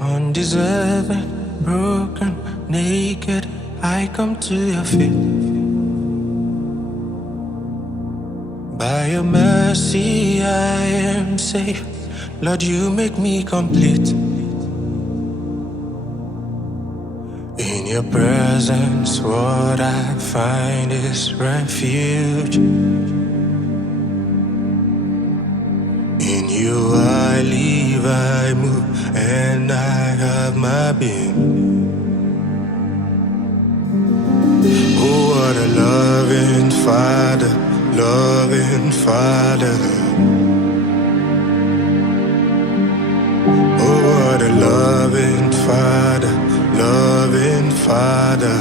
Undeserving, broken, naked, I come to your feet. By your mercy I am safe. Lord, you make me complete. In your presence, what I find is refuge. In you I live, I move, and I have my being. Oh, what a loving Father, loving Father. Oh, what a loving Father, loving Father.